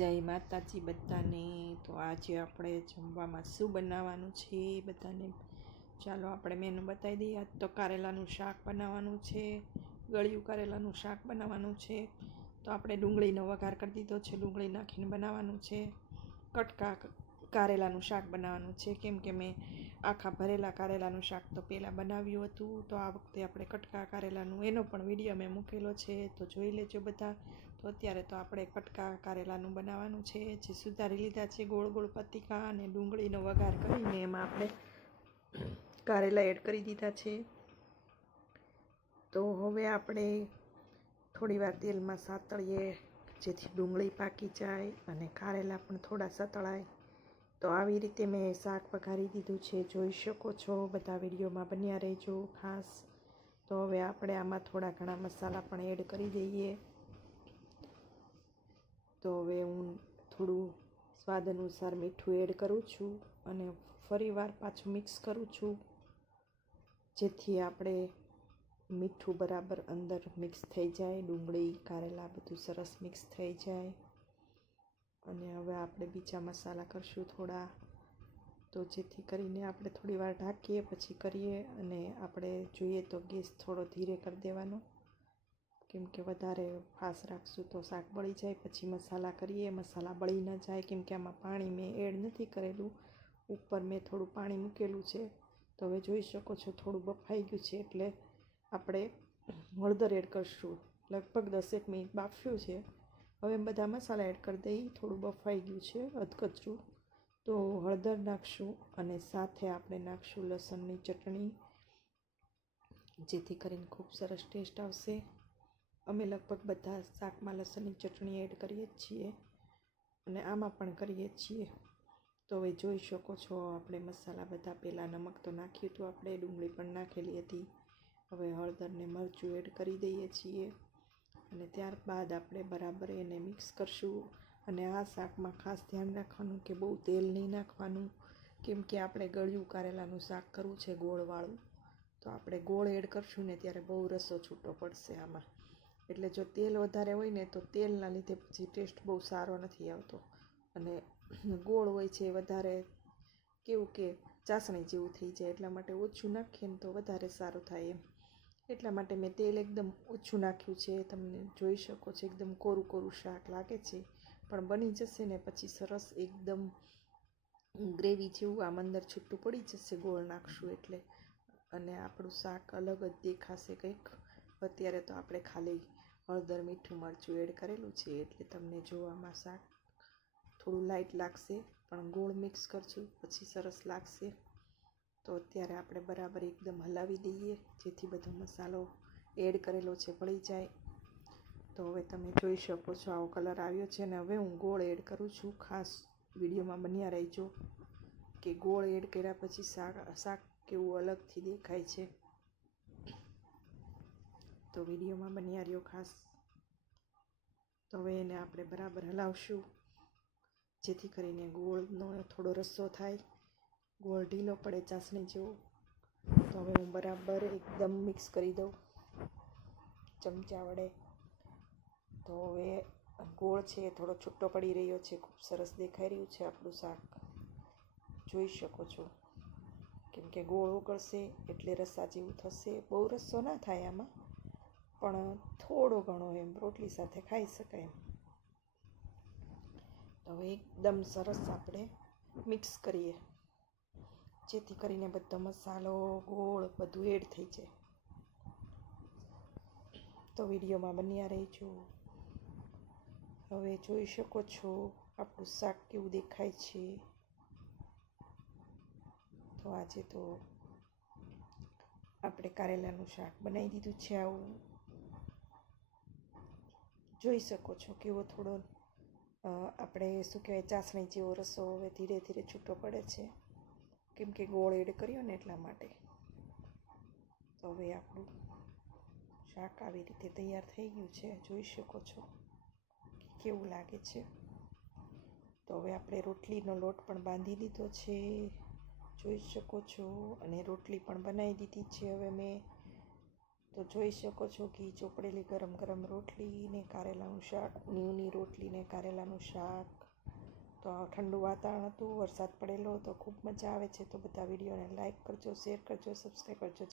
જય માતાજી બધાને. તો આજે આપણે જમવામાં શું બનાવવાનું છે બધાને. ચાલો આપણે મેનુ બતાવી દઈએ. આજ તો કારેલાનું શાક બનાવવાનું છે, ગળ્યું કારેલાનું શાક બનાવવાનું છે. તો આપણે ડુંગળીનો વઘાર કરી દીધો છે, ડુંગળી નાખીને બનાવવાનું છે. કટકા કારેલાનું શાક બનાવવાનું છે. કેમ કે મેં આખા ભરેલા કારેલાનું શાક તો પહેલાં બનાવ્યું હતું. તો આ વખતે આપણે કટકા કારેલાનું, એનો પણ વીડિયો મેં મૂકેલો છે. તો જોઈ લેજો બધા. તો અત્યારે તો આપણે કટકા કારેલાનું બનાવવાનું છે, જે સુધારી લીધા છે, ગોળ ગોળ પતિકા અને ડુંગળીનો વઘાર કરીને એમાં આપણે કારેલા એડ કરી દીધા છે. તો હવે આપણે થોડીવાર તેલમાં સાતળીએ, જેથી ડુંગળી પાકી જાય અને કારેલા પણ થોડા સતળાય. તો આવી રીતે મેં શાક વઘારી દીધું છે, જોઈ શકો છો, બધા વિડીયોમાં બન્યા રહેજો ખાસ. તો હવે આપણે આમાં થોડા ઘણા મસાલા પણ એડ કરી દઈએ. તો હવે હું થોડું સ્વાદ અનુસાર મીઠું એડ કરું છું અને ફરીવાર પાછું મિક્સ કરું છું. જેથી આપણે મીઠું બરાબર અંદર મિક્સ થઈ જાય, ડુંગળી, કારેલા બધું સરસ મિક્સ થઈ જાય. અને હવે આપણે બીજા મસાલા કરશું થોડા. તો જેથી કરીને આપણે થોડી વાર ઢાંકીએ, પછી કરીએ અને આપણે જોઈએ તો ગેસ થોડો ધીરે કરી દેવાનો. કેમ કે વધારે ફાસ રાખશું તો શાક બળી જાય, પછી મસાલા કરીએ. મસાલા બળી ન જાય, કેમ કે આમાં પાણી મેં એડ નથી કરેલું. ઉપર મેં થોડું પાણી મૂકેલું છે. તો હવે જોઈ શકો છો થોડું બફાઈ ગયું છે એટલે આપણે હળદર એડ કરશું. લગભગ દસેક મિનિટ બાફ્યું છે. હવે બધા મસાલા એડ કરી દઈ. થોડું બફાઈ ગયું છે અધકચરું. તો હળદર નાખશું અને સાથે આપણે નાખશું લસણની ચટણી. જેથી કરીને ખૂબ સરસ ટેસ્ટ આવશે. અમે લગભગ બધા શાકમાં લસણની ચટણી એડ કરીએ જ છીએ અને આમાં પણ કરીએ જ છીએ. તો હવે જોઈ શકો છો, આપણે મસાલા બધા પહેલાં નમક તો નાખ્યું હતું, આપણે ડુંગળી પણ નાખેલી હતી. હવે હળદરને મરચું એડ કરી દઈએ છીએ અને ત્યારબાદ આપણે બરાબર એને મિક્સ કરશું. અને આ શાકમાં ખાસ ધ્યાન રાખવાનું કે બહુ તેલ નહીં નાખવાનું, કેમ કે આપણે ગળ્યું કારેલાનું શાક કરવું છે ગોળવાળું. તો આપણે ગોળ એડ કરશું ને ત્યારે બહુ રસો છૂટો પડશે આમાં. એટલે જો તેલ વધારે હોય ને તો તેલના લીધે પછી ટેસ્ટ બહુ સારો નથી આવતો. અને ગોળ હોય છે વધારે કેવું કે ચાસણી જેવું થઈ જાય, એટલા માટે ઓછું નાખીએ ને તો વધારે સારું થાય એમ. એટલા માટે મેં તેલ એકદમ ઓછું નાખ્યું છે, તમને જોઈ શકો છો, એકદમ કોરું કોરું શાક લાગે છે. પણ બની જશે ને પછી સરસ એકદમ ગ્રેવી જેવું, આમ અંદર છૂટું પડી જશે, ગોળ નાખશું એટલે. અને આપણું શાક અલગ જ દેખાશે કંઈક. અત્યારે તો આપણે ખાલી હળદર મીઠું મરચું એડ કરેલું છે એટલે તમને જોવામાં શાક થોડું લાઇટ લાગશે, પણ ગોળ મિક્સ કરશું, પછી સરસ લાગશે. તો અત્યારે આપણે બરાબર એકદમ હલાવી દઈએ, જેથી બધો મસાલો એડ કરેલો છે પડી જાય. તો હવે તમે જોઈ શકો છો આવો કલર આવ્યો છે ને હવે હું ગોળ એડ કરું છું. ખાસ વિડીયોમાં બન્યા રહેજો કે ગોળ એડ કર્યા પછી શાક શાક કેવું અલગથી દેખાય છે. તો વિડીયોમાં બન્યા રહ્યો ખાસ. તો હવે એને આપણે બરાબર હલાવશું, જેથી કરીને ગોળનો થોડો રસ્સો થાય. ગોળ ઢીલો પડે ચાસણી જેવો. તો હવે હું બરાબર એકદમ મિક્સ કરી દઉં ચમચા વડે. તો હવે ગોળ છે એ થોડો છૂટો પડી રહ્યો છે, ખૂબ સરસ દેખાઈ રહ્યું છે આપણું શાક. જોઈ શકો છો. કેમ કે ગોળ ઓગળશે એટલે રસ્સા જેવું થશે. બહુ રસ્સો ના થાય આમાં. પણ થોડો ઘણો એમ રોટલી સાથે ખાઈ શકાય તો હવે એકદમ સરસ આપણે મિક્સ કરીએ. જેથી કરીને બધો મસાલો, ગોળ બધું એડ થઈ જાય. તો વિડીયોમાં બન્યા રહેજો. હવે જોઈ શકો છો આપણું શાક કેવું દેખાય છે. તો આજે તો આપણે કારેલાનું શાક બનાવી દીધું છે આવું. જોઈ શકો છો કેવો થોડો આપણે શું કહેવાય, ચાસણી જેવો રસો હવે ધીરે ધીરે છૂટો પડે છે. કેમ કે ગોળ એડ કર્યો ને એટલા માટે. તો હવે આપણું શાક આવી રીતે તૈયાર થઈ ગયું છે. જોઈ શકો છો કે કેવું લાગે છે. તો હવે આપણે રોટલીનો લોટ પણ બાંધી દીધો છે. જોઈ શકો છો અને રોટલી પણ બનાવી દીધી છે. હવે મેં તો જોઈ શકો છો ઘી ચોપડેલી ગરમ ગરમ રોટલી ને કારેલાનું શાક નીવની રોટલી ને કારેલાનું શાક. તો ઠંડુ વાતાવરણ હતું, વરસાદ પડેલો તો ખૂબ મજા આવે છે. તો બધા વિડીયોને લાઇક કરજો, શેર કરજો, સબસ્ક્રાઈબ કરજો.